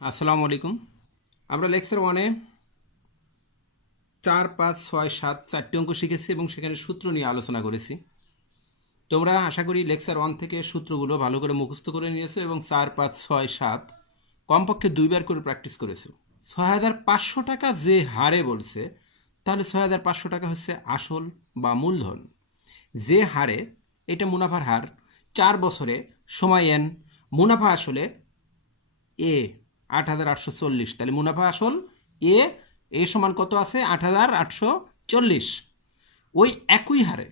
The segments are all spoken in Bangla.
আসসালামু আলাইকুম। আমরা লেকচার ওয়ানে 4, 5, 6, 7 চারটি অঙ্ক শিখেছি এবং সেখানে সূত্র নিয়ে আলোচনা করেছি। তোমরা আশা করি লেকচার ওয়ান থেকে সূত্রগুলো ভালো করে মুখস্থ করে নিয়েছো এবং 4, 5, 6, 7 কমপক্ষে 2 বার করে প্র্যাকটিস করেছো। 6,500 টাকা যে হারে বলছে, তাহলে 6,500 টাকা হচ্ছে আসল বা মূলধন। যে হারে, এটা মুনাফার হার, 4 বছরে সময় এন, মুনাফা আসলে এ 8,840, তাহলে মুনাফা আসল এ এ সমান কত আছে? 8,840। ওই একই হারে,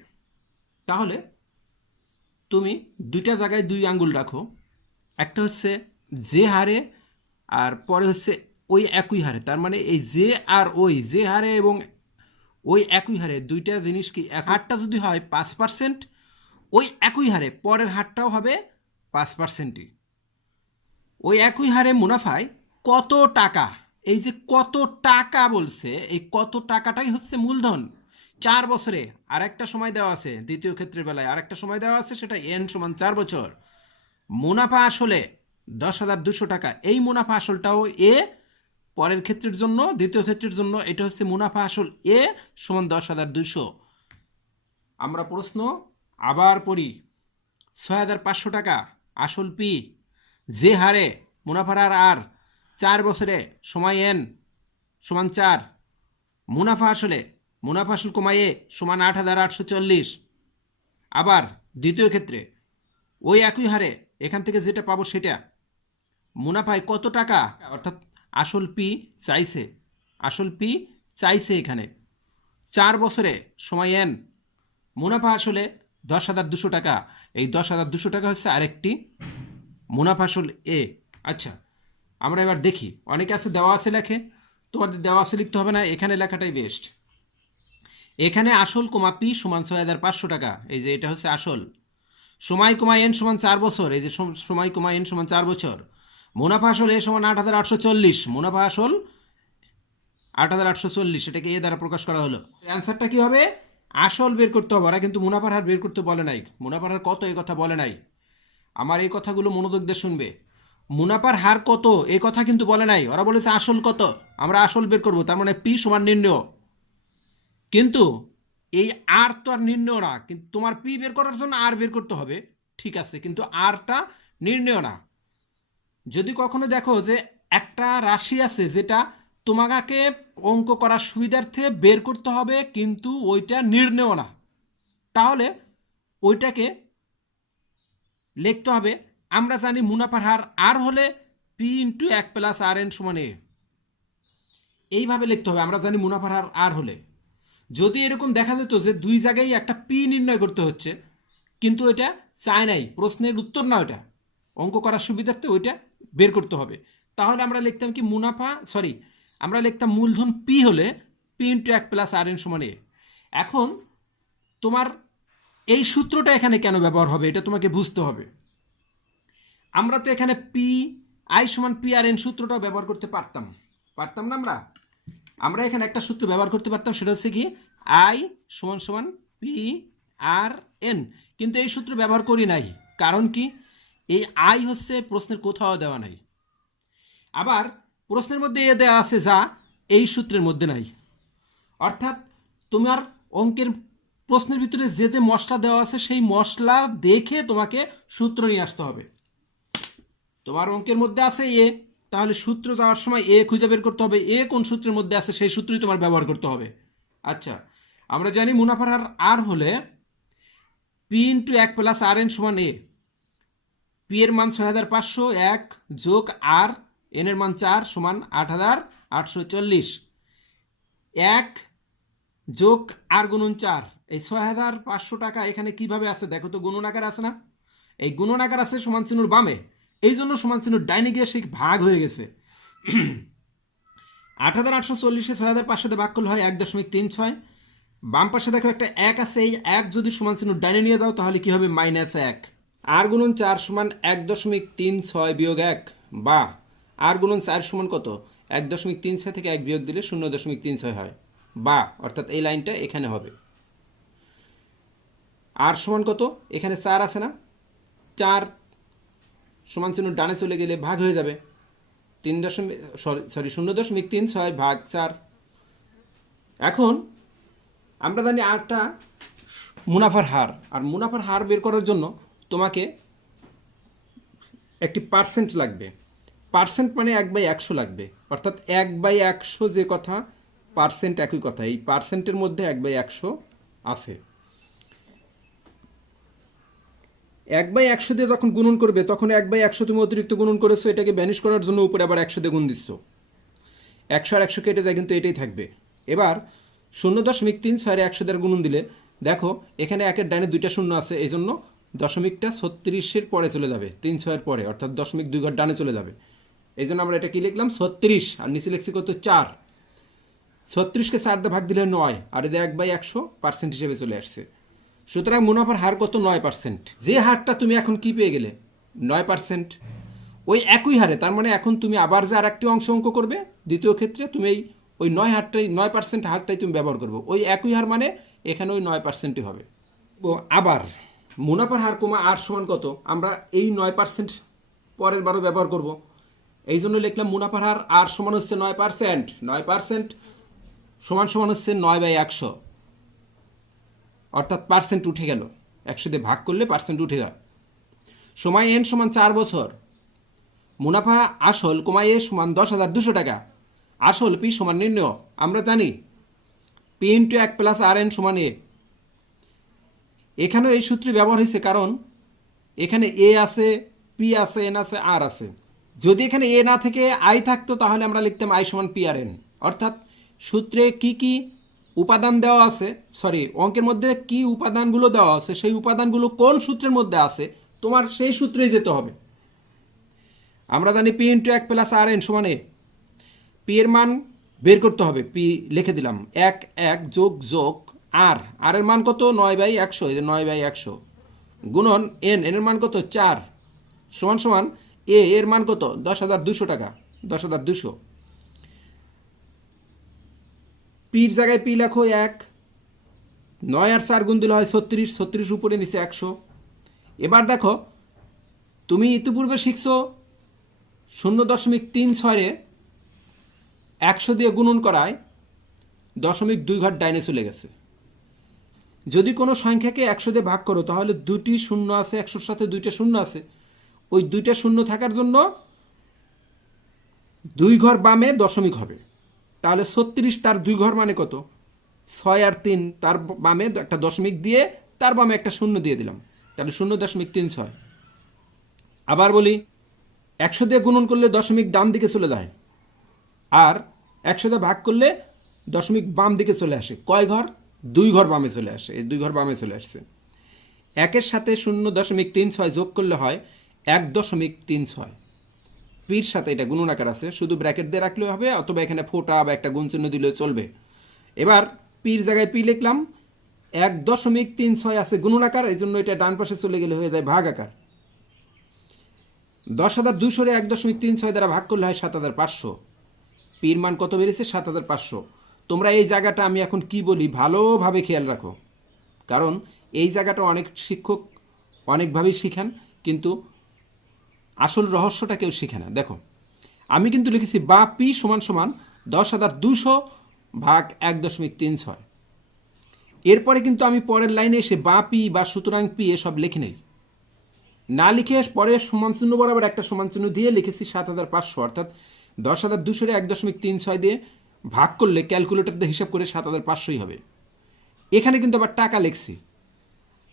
তাহলে তুমি দুইটা জায়গায় 2 আঙ্গুল রাখো। একটা হচ্ছে যে হারে, আর পরে হচ্ছে ওই একই হারে। তার মানে এই যে আর ওই যে হারে এবং ওই একই হারে দুইটা জিনিস কি, এক হারটা যদি হয় 5%, ওই একই হারে পরের হারটাও হবে 5%ই। ওই একই হারে মুনাফায় কত টাকা, এই যে কত টাকা বলছে, এই কত টাকাটাই হচ্ছে মূলধন। 4 বছরে আর একটা সময় দেওয়া আছে, দ্বিতীয় ক্ষেত্রের বেলায় আর একটা সময় দেওয়া আছে, সেটা এন সমান 4 বছর। মুনাফা আসলে 10,200 টাকা। এই মুনাফা আসলটাও এ, পরের ক্ষেত্রের জন্য, দ্বিতীয় ক্ষেত্রের জন্য এটা হচ্ছে মুনাফা আসল এ সমান 10,200। আমরা প্রশ্ন আবার পড়ি। 6,500 টাকা আসল পি, যে হারে মুনাফার হার আর, 4 বছরে সময় এন সমান 4, মুনাফা আসল কমায় এ সমান 8,840। আবার দ্বিতীয় ক্ষেত্রে ওই একই হারে এখান থেকে যেটা পাবো সেটা, মুনাফায় কত টাকা, অর্থাৎ আসল পি চাইছে, এখানে 4 বছরে সময় এন, মুনাফা আসলে 10,200 টাকা। এই 10,200 টাকা হচ্ছে আরেকটি মুনাফা আসল এ। আচ্ছা, আমরা এবার দেখি। অনেকে আছে দেওয়া আছে লেখে, তোমাদের দেওয়া আছে লিখতে হবে না, এখানে লেখাটাই বেস্ট। এখানে আসল কমা পি সমান 6,500 টাকা, এই যে এটা হচ্ছে আসল। সময় কমা এন সমান 4 বছর, এই যে সময় কমা এন সমান 4 বছর। মুনাফা আসল এ সমান 8,840, মুনাফা আসল 8,840, এটাকে এ দ্বারা প্রকাশ করা হলো। অ্যান্সারটা কি হবে? আসল বের করতে হবে। ওরা কিন্তু মুনাফার হার বের করতে বলে নাই, মুনাফার হার কত এই কথা বলে নাই। আমার এই কথাগুলো মনোযোগ দিয়ে শুনবে। মুনাফার হার কত এই কথা কিন্তু বলে নাই, ওরা বলেছে আসল কত, আমরা আসল বের করব, তার মানে পি সমান নির্ণয়। কিন্তু এই আর তো আর নির্ণয় না, কিন্তু তোমার পি বের করার জন্য আর বের করতে হবে, ঠিক আছে, কিন্তু আরটা নির্ণয় না। যদি কখনো দেখো যে একটা রাশি আছে যেটা তোমাকে অঙ্ক করার সুবিধার্থে বের করতে হবে কিন্তু ওইটা নির্ণয় না, তাহলে ওইটাকে লিখতে হবে, আমরা জানি মুনাফার হার আর হলে পি ইন্টু 1 প্লাস আর এন সমান এ, এইভাবে লিখতে হবে। আমরা জানি মুনাফার হার আর হলে, যদি এরকম দেখা যেত যে দুই জায়গায় একটা পি নির্ণয় করতে হচ্ছে কিন্তু এটা চায় নাই, প্রশ্নের উত্তর না, ওইটা অঙ্ক করার সুবিধার্থে ওইটা বের করতে হবে, তাহলে আমরা লিখতাম কি আমরা লিখতাম মূলধন পি হলে পি ইন্টু 1 প্লাস আর এন সমান এ। এখন তোমার এই সূত্রটা এখানে কেন ব্যবহার হবে এটা তোমাকে বুঝতে হবে। আমরা তো এখানে পি আই সমান পি আর এন সূত্রটাও ব্যবহার করতে পারতাম, না? আমরা এখানে একটা সূত্র ব্যবহার করতে পারতাম, সেটা হচ্ছে কি আই সমান সমান পি আর এন, কিন্তু এই সূত্র ব্যবহার করি নাই। কারণ কি, এই আই হচ্ছে প্রশ্নের কোথাও দেওয়া নাই, আবার প্রশ্নের মধ্যে এ দেওয়া আছে যা এই সূত্রের মধ্যে নাই। অর্থাৎ তোমার অঙ্কের প্রশ্নের ভিতরে যে যে মশলা দেওয়া আছে সেই মশলা দেখে তোমাকে সূত্র নিয়ে আসতে হবে। তোমার অঙ্কের মধ্যে আছে এ, তাহলে সূত্র দেওয়ার সময় এ খুঁজে বের করতে হবে, এ কোন সূত্রের মধ্যে আছে সেই সূত্রই তোমার ব্যবহার করতে হবে। আচ্ছা, আমরা জানি মুনাফার হার আর হলে পি ইন্টু 1 প্লাস আর এন সমান এ। পি এর মান 6,500, 1 যোগ আর, এন এর মান 4 সমান 8,840। 1 যোগ আর গুণন 4, এই 6,500 টাকা এখানে কিভাবে আছে দেখো তো, গুণন আকার আছে না? এই গুণন আকার আছে সমান চিহ্নর বামে, এই জন্য সমান চিহ্ন ডাইনে গিয়ে সে ভাগ হয়ে গেছে। 8,840-এ 6,500 ভাগ করলে হয় 1.36। বাম পাশে দেখো একটা 1 আছে, এই 1 যদি সমান চিহ্ন ডাইনে নিয়ে দাও তাহলে কি হবে? -1। আর গুণন 4 সমান 1.36 বিয়োগ 1, বা আর গুণন 4 সমান কত? 1.36 থেকে 1 বিয়োগ দিলে 0.36 হয়, বা অর্থাৎ এই লাইনটা এখানে হবে। আর সমান কত? এখানে 4 আছে না, 4 সমান চিহ্ন ডানে চলে গেলে ভাগ হয়ে যাবে, 0.36 ভাগ 4। এখন আমরা জানি আরটা মুনাফার হার, আর মুনাফার হার বের করার জন্য তোমাকে একটি পার্সেন্ট লাগবে। পার্সেন্ট মানে 1/100 লাগবে, অর্থাৎ 1/100 যে কথা, পার্সেন্ট একই কথা। এই পার্সেন্টের মধ্যে 1/100 আছে। 1/100 দিয়ে যখন গুণন করবে তখন 1/100 তুমি অতিরিক্ত গুণন করেছো, এটাকে ভ্যানিশ করার জন্য উপরে আবার 100 দিয়ে গুণ দিচ্ছ। 100 আর 100 কেটে যায়, কিন্তু এটাই থাকবে। এবার 0.36 100 দ্বারা গুণন দিলে দেখো এখানে একের ডাইনে দুইটা শূন্য আছে, এই জন্য দশমিকটা 36-এর পরে চলে যাবে, 3/6 পরে, অর্থাৎ 2 ঘর ডানে চলে যাবে। এই জন্য আমরা এটা কি লিখলাম 36, আর নিচে লিখছি কত 4। 36কে 4 দিয়ে ভাগ দিলে 9, আর এদের 1/100 পার্সেন্ট হিসেবে চলে আসছে। সুতরাং মুনাফার হার কত 9%। যে হারটা তুমি এখন কি পেয়ে গেলে 9%, ওই একই হারে, তার মানে এখন তুমি আবার যে আর একটি অংশ অঙ্ক করবে দ্বিতীয় ক্ষেত্রে, তুমি ওই 9% হারটাই তুমি ব্যবহার করবে। ওই একই হার মানে এখানে ওই 9%ই হবে। আবার মুনাফার হার কমা আর সমান কত, আমরা এই 9% পরের বারও ব্যবহার করব। এই জন্য লিখলাম মুনাফার হার আর সমান হচ্ছে 9%। 9% সমান সমান হচ্ছে 9/100, অর্থাৎ পার্সেন্ট উঠে গেল, 100 দিয়ে ভাগ করলে পার্সেন্ট উঠে যায়। সময় এন সমান 4 বছর। মুনাফা আসল কমা এ সমান 10,200 টাকা। আসল পি সমান নির্ণয়, আমরা জানি পি ইন্টু 1 প্লাস আর এন সমান এ। এখানেও এই সূত্রটি ব্যবহার হয়েছে, কারণ এখানে এ আছে, পি আছে, এন আছে, আর আছে। যদি এখানে এ না থেকে আই থাকতো তাহলে আমরা লিখতাম আই সমান পি আর এন। অর্থাৎ সূত্রে কি কি উপাদান দেওয়া আছে, অঙ্কের মধ্যে কি উপাদানগুলো দেওয়া আছে, সেই উপাদানগুলো কোন সূত্রের মধ্যে আছে তোমার সেই সূত্রেই যেতে হবে। আমরা জানি পি ইন্টু 1 প্লাস আর এন সমান এ। পি এর মান বের করতে হবে, পি লিখে দিলাম 1 যোগ যোগ আর এর মান কত 9/100, এই যে 9/100 গুণন এন এর মান কত 4 সমান সমান এ এর মান কত 10,200 টাকা, 10,200। পির জায়গায় পি লেখো 1, 9 আর 4 গুণ দিলে হয় 36, 36 উপরে নিচে 100। এবার দেখো তুমি ইতিপূর্বে শিখছো 0.36 100 দিয়ে গুণন করায় 2 ঘর ডাইনে চলে গেছে। যদি কোনো সংখ্যাকে 100 দিয়ে ভাগ করো তাহলে দুটি শূন্য আছে, 100-র সাথে দুইটা শূন্য আছে, ওই দুইটা শূন্য থাকার জন্য 2 ঘর বামে দশমিক হবে। তাহলে 36 তার 2 ঘর মানে কত 6 আর 3, তার বামে একটা দশমিক দিয়ে তার বামে একটা শূন্য দিয়ে দিলাম, তাহলে 0.36। আবার বলি 100 দিয়ে গুণন করলে দশমিক ডান দিকে চলে যায়, আর 100 দিয়ে ভাগ করলে দশমিক বাম দিকে চলে আসে। কয় ঘর 2 ঘর বামে চলে আসে, এই 2 ঘর বামে চলে আসছে। 1-এর সাথে 0.36 যোগ করলে হয় 1.36। পির সাথে এটা গুণন আকার আছে, শুধু ব্র্যাকেট দিয়ে রাখলেও হবে, অথবা এখানে ফোঁটা বা একটা গুণ চিহ্ন দিলেও চলবে। এবার পির জায়গায় পি লিখলাম, 1.36 আছে গুণন আকার, এই জন্য এটা ডান পাশে চলে গেলে হয়ে যায় ভাগ আকার। 10,200 1.36 দ্বারা ভাগ করলে হয় 7,500। পির মান কত বেড়েছে 7,500। তোমরা এই জায়গাটা আমি এখন কি বলি ভালোভাবে খেয়াল রাখো, কারণ এই জায়গাটা অনেক শিক্ষক অনেকভাবেই শিখান, কিন্তু আসল রহস্যটা কেউ শিখে না। দেখো আমি কিন্তু লিখেছি বা পি সমান সমান 10,200 ভাগ 1.36। এরপরে কিন্তু আমি পরের লাইনে এসে বা পি বা সুতরাং পি এসব লিখে নেই, না লিখে পরে সমান চিহ্ন বরাবর একটা সমান চিহ্ন দিয়ে লিখেছি 7,500। অর্থাৎ 10,200 1.36 দিয়ে ভাগ করলে ক্যালকুলেটর দিয়ে হিসাব করে 7,500ই হবে। এখানে কিন্তু আবার টাকা লিখছি,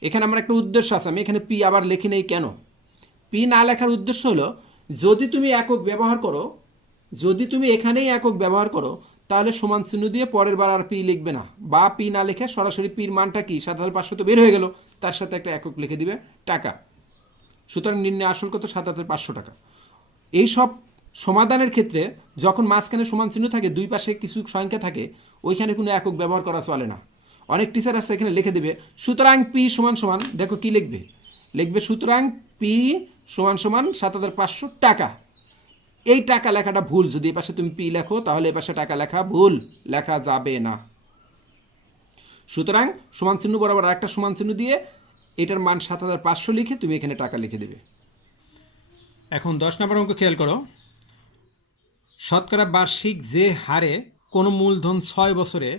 এখানে আমার একটা উদ্দেশ্য আছে, আমি এখানে পি আবার লিখি নেই কেন? পি না লেখার উদ্দেশ্য হলো যদি তুমি একক ব্যবহার করো, যদি তুমি এখানেই একক ব্যবহার করো তাহলে সমান চিহ্ন দিয়ে পরের বার আর পি লিখবে না, বা পি না লিখে সরাসরি পির মানটা কি 7,500 তো বের হয়ে গেল, তার সাথে একটা একক লিখে দিবে টাকা। সুতরাং নির্ণয় আসল কত 7,500 টাকা। এই সব সমাধানের ক্ষেত্রে যখন মাঝখানে সমান চিহ্ন থাকে, দুই পাশে কিছু সংখ্যা থাকে, ওইখানে কোনো একক ব্যবহার করা চলে না। অনেক টিচার আছে এখানে লিখে দেবে সুতরাং পি সমান সমান, দেখো কি লিখবে, লিখবে সুতরাং পি সমান সমান 7,500 টাকা। এই টাকা লেখাটা ভুল, যদি এই পাশে তুমি পি লেখো তাহলে এই পাশে টাকা লেখা ভুল, লেখা যাবে না। সুতরাং সমান চিহ্ন বরাবর আরেকটা সমান চিহ্ন দিয়ে এটার মান 7,500 লিখে তুমি এখানে টাকা লিখে দেবে। এখন 10 নম্বর অঙ্ক খেয়াল করো। শতকরা বার্ষিক যে হারে কোনো মূলধন 6 বছরে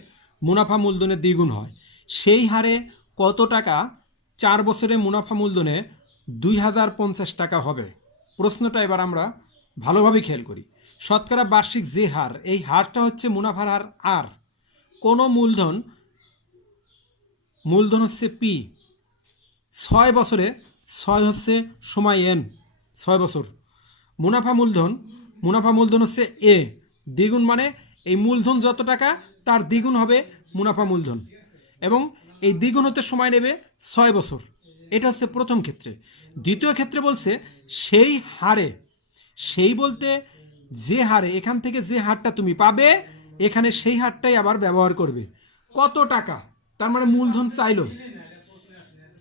মুনাফা মূলধনের দ্বিগুণ হয়, সেই হারে কত টাকা 4 বছরে মুনাফা মূলধনে 2050 টাকা হবে? প্রশ্নটা এবার আমরা ভালোভাবে খেয়াল করি। শতকরা বার্ষিক যে হার, এই হারটা হচ্ছে মুনাফার হার। আর কোনো মূলধন হচ্ছে পি, 6 বছরে 6 হচ্ছে সময় এন, 6 বছর। মুনাফা মূলধন হচ্ছে এ, দ্বিগুণ মানে এই মূলধন যত টাকা তার দ্বিগুণ হবে মুনাফা মূলধন, এবং এই দ্বিগুণ হতে সময় নেবে 6 বছর। এটা হচ্ছে প্রথম ক্ষেত্রে। দ্বিতীয় ক্ষেত্রে বলছে সেই হারে, সেই বলতে যে হারে, এখান থেকে যে হারটা তুমি পাবে এখানে সেই হারটাই আবার ব্যবহার করবে। কত টাকা, তার মানে মূলধন চাইল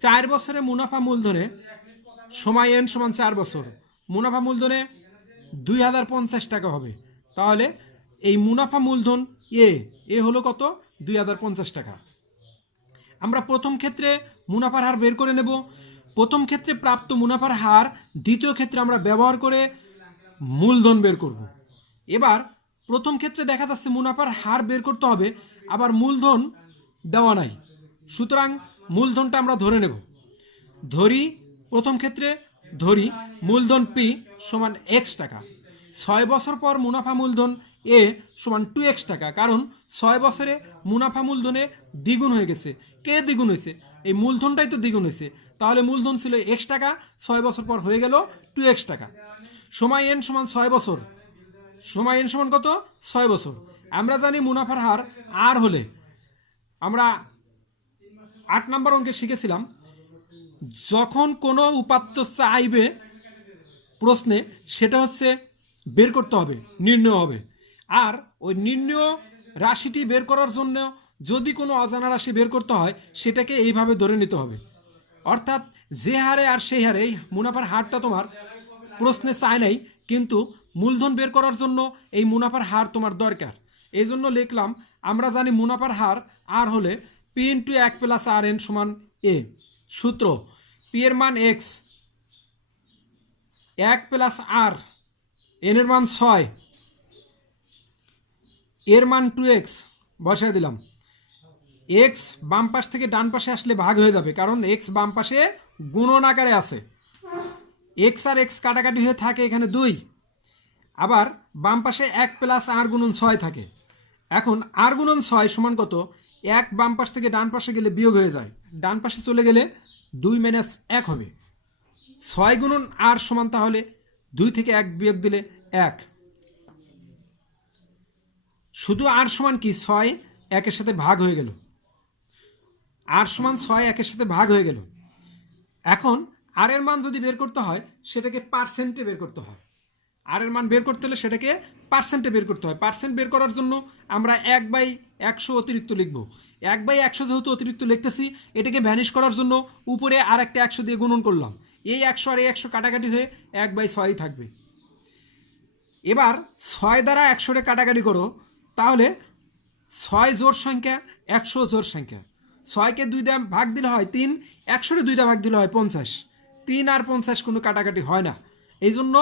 4 বছরে মুনাফা মূলধনে সময় এন সমান 4 বছর, মুনাফা মূলধনে 2050 টাকা হবে। তাহলে এই মুনাফা মূলধন এ হলো কত? 2050 টাকা। আমরা প্রথম ক্ষেত্রে মুনাফার হার বের করে নেব। প্রথম ক্ষেত্রে প্রাপ্ত মুনাফার হার দ্বিতীয় ক্ষেত্রে আমরা ব্যবহার করে মূলধন বের করব। এবার প্রথম ক্ষেত্রে দেখা যাচ্ছে মুনাফার হার বের করতে হবে, আবার মূলধন দেওয়া নাই, সুতরাং মূলধনটা আমরা ধরে নেব। প্রথম ক্ষেত্রে ধরি মূলধন পি সমান এক্স টাকা। 6 বছর পর মুনাফা মূলধন এ সমান 2x টাকা, কারণ 6 বছরে মুনাফা মূলধনে দ্বিগুণ হয়ে গেছে। কে দ্বিগুণ হয়েছে? এই মূলধনটাই তো দ্বিগুণ হয়েছে। তাহলে মূলধন ছিল এক্স টাকা, 6 বছর পর হয়ে গেল 2x টাকা। সময় এন সমান 6 বছর, সময় এন সমান কত? 6 বছর। আমরা জানি মুনাফার হার আর হলে, আমরা 8 নম্বর অঙ্কে শিখেছিলাম, যখন কোনো উপাত্ত চাইবে প্রশ্নে সেটা হচ্ছে বের করতে হবে, নির্ণয় হবে। আর ওই নির্ণয় রাশিটি বের করার জন্য যদি কোনো অজানা রাশি বের করতে হয় সেটাকে এইভাবে ধরে নিতে হবে। অর্থাৎ যে হারে আর সেই হারে, এই মুনাফার হারটা তোমার প্রশ্নে চায় নাই, কিন্তু মূলধন বের করার জন্য এই মুনাফার হার তোমার দরকার। এই জন্য লিখলাম, আমরা জানি মুনাফার হার আর হলে পি ইন্টু 1 প্লাস আর এন সমান এ। সূত্র, পি এর মান এক্স, 1 প্লাস আর, এন এর মান 6, এর মান 2x বসায় দিলাম। এক্স বাম পাশ থেকে ডান পাশে আসলে ভাগ হয়ে যাবে, কারণ এক্স বাম পাশে গুণন আকারে আছে। এক্স আর এক্স কাটাকাটি হয়ে থাকে এখানে 2, আবার বাম পাশে 1 প্লাস আর গুণন 6 থাকে। এখন আর গুণন 6 সমান কত? 1 বাম পাশ থেকে ডান পাশে গেলে বিয়োগ হয়ে যায়, ডান পাশে চলে গেলে 2 মাইনাস 1 হবে। 6 গুণন আর সমান তাহলে 2 থেকে 1 বিয়োগ দিলে 1। শুধু আর সমান কি? 6 1-এর সাথে ভাগ হয়ে গেল, আর সমান 6 1-এর সাথে ভাগ হয়ে গেল। এখন আর এর মান যদি বের করতে হয় সেটাকে পার্সেন্টে বের করতে হয়। আর এর মান বের করতে হলে সেটাকে পার্সেন্টে বের করতে হয়। পার্সেন্ট বের করার জন্য আমরা 1/100 অতিরিক্ত লিখব। 1/100 যেহেতু অতিরিক্ত লিখতেছি, এটাকে ভ্যানিশ করার জন্য উপরে আর একটা 100 দিয়ে গুণন করলাম। এই 100 আর এই 100 কাটাকাটি হয়ে 1/6 থাকবে। এবার 6 দ্বারা 100-রে কাটাকাটি করো, তাহলে 6 জোড় সংখ্যা, 100 জোড় সংখ্যা। 6কে 2 দিয়ে ভাগ দিলে হয় 3, 100-রে 2 দিয়ে ভাগ দিলে হয় 50। 3 আর 50 কোনো কাটাকাটি হয় না, এই জন্য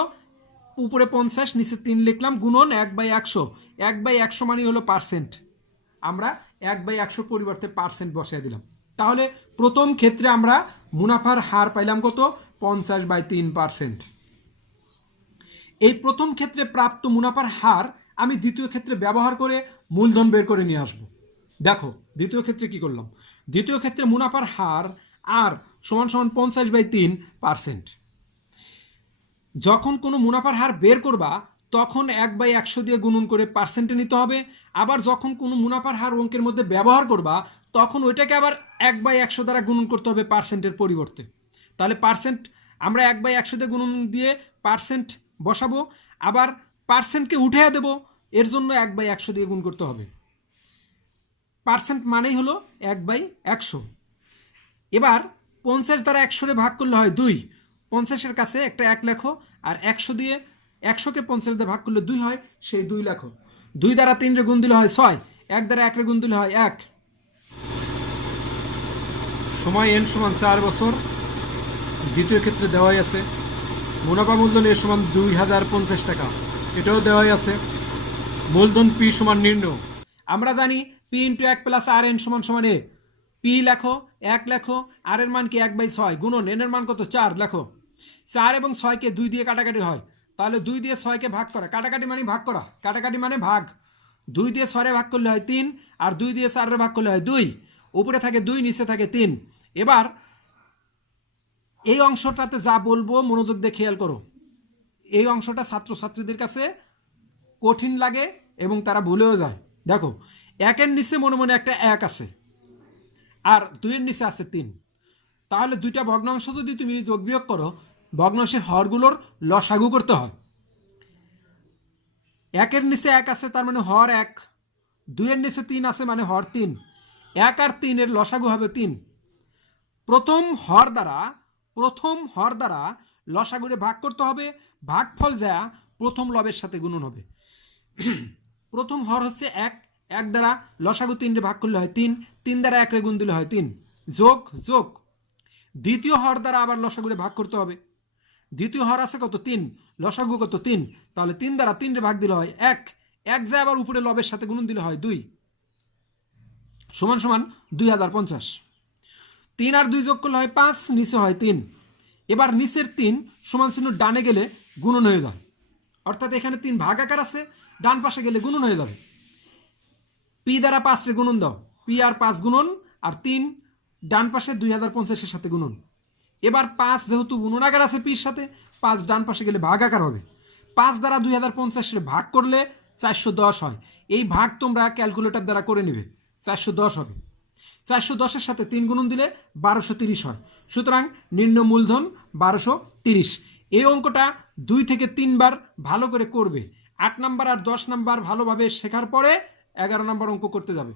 উপরে 50 নিচে 3 লিখলাম, গুণন 1/100। 1/100 মানে হলো পার্সেন্ট। আমরা 1/100 পরিবর্তে পার্সেন্ট বসাই দিলাম। তাহলে প্রথম ক্ষেত্রে আমরা মুনাফার হার পাইলাম কত? 50/3%। এই প্রথম ক্ষেত্রে প্রাপ্ত মুনাফার হার আমি দ্বিতীয় ক্ষেত্রে ব্যবহার করে মূলধন বের করে নিয়ে আসব। দেখো দ্বিতীয় ক্ষেত্রে কি করলাম। দ্বিতীয় ক্ষেত্রে মুনাফার হার আর সমান সমান 50/3%। যখন কোনো মুনাফার হার বের করবা তখন 1/100 দিয়ে গুণন করে পার্সেন্টে নিতে হবে। আবার যখন কোনো মুনাফার হার অঙ্কের মধ্যে ব্যবহার করবা তখন ওইটাকে আবার 1/100 দ্বারা গুণন করতে হবে পার্সেন্টের পরিবর্তে। তাহলে পার্সেন্ট আমরা 1/100 দিয়ে গুণন দিয়ে পার্সেন্ট বসাবো, আবার পার্সেন্টকে উঠে দেবো, এর জন্য 1/100 দিয়ে গুণ করতে হবে। পার্সেন্ট মানেই হলো 1/100। এবার 50 দ্বারা 100-রে ভাগ করলে হয় 2। 50-এর কাছে একটা 1 লেখো, আর 100 দিয়ে 100-কে 50 দিয়ে ভাগ করলে 2 হয়, সেই 2 লেখো। 2 দ্বারা 3-রে গুণ দিলে হয় 6, 1 দ্বারা 1-রে গুণ দিলে হয় 1। সময় এন সমান 4 বছর। দ্বিতীয় ক্ষেত্রে দেওয়াই আছে। মুনাফা মূলধন এর সমান 2050 টাকা, এটাও দেওয়াই আছে। মূলধন পি সমান নির্ণয়। আমরা জানি পি ইন্টু 1 প্লাস আর এন সমান সমান এ। পি লেখো 1 লেখো, আর এর মান কি 1/6 গুণন এন এর মান কত 4 লেখো। 4 এবং 6কে 2 দিয়ে কাটাকাটি হয়, তাহলে 2 দিয়ে 6কে ভাগ করা, কাটাকাটি মানে ভাগ করা, কাটাকাটি মানে ভাগ। 2 দিয়ে 6 ভাগ করলে হয় 3, আর 2 দিয়ে 4 ভাগ করলে হয় 2। উপরে থাকে 2, নিচে থাকে 3। এবার এই অংশটাতে যা বলবো মনোযোগ দিয়ে খেয়াল করো। এই অংশটা ছাত্রছাত্রীদের কাছে কঠিন লাগে এবং তারা ভুলেও যায়। দেখো, 1-এর নিচে মনে মনে একটা 1 আছে, আর 2-এর নিচে আছে 3। তাহলে দুইটা ভগ্নাংশ যদি তুমি যোগ বিয়োগ করো, ভগ্নাংশের হরগুলোর লসাগু করতে হয়। 1-এর নিচে 1 আছে, তার মানে হর 1। 2-এর নিচে 3 আছে, মানে হর 3। 1 আর 3-এর লসাগু হবে 3। প্রথম হর দ্বারা লসাগুরে ভাগ করতে হবে, ভাগফল যা প্রথম লবের সাথে গুণন হবে। প্রথম হর হচ্ছে 1, 1 দ্বারা লসাগু 3 রে ভাগ করলে হয় 3, 3 দ্বারা 1 রে গুণ দিলে হয় 3, যোগ যোগ। দ্বিতীয় হর দ্বারা আবার লসাগুরে ভাগ করতে হবে। দ্বিতীয় হর আছে কত 3, লসাগু কত 3, তাহলে 3 দ্বারা 3 রে ভাগ দিলে হয় 1, 1 যায় আবার উপরে লবের সাথে গুণন দিলে হয় 2, সমান সমান 2050। 3 আর 2 যোগ করলে হয় 5, নিচে হয় 3। এবার নিচের 3 সমান চিহ্ন ডানে গেলে গুণন হয়ে যায়, অর্থাৎ এখানে 3 ভাগাকার আছে, ডান পাশে গেলে গুণন হয়ে যাবে। পি দ্বারা 5 রে গুণন দাও, পি আর 5 গুণন, আর 3 ডান পাশে 2050-এর সাথে গুণন। এবার 5 যেহেতু গুণনাকার আছে পির সাথে, 5 ডান পাশে গেলে ভাগাকার হবে। 5 দ্বারা 2050 ভাগ করলে 410 হয়। এই ভাগ তোমরা ক্যালকুলেটর দ্বারা করে নেবে, 410 হবে। 410-এর সাথে 3 গুণন দিলে 1230 হয়। সুতরাং নির্ণয় মূলধন 1230। এই অঙ্কটা 2 থেকে 3 বার ভালো করে করবে। 8 নাম্বার আর 10 নাম্বার ভালোভাবে শেখার পরে 11 নাম্বার অঙ্ক করতে যাবে।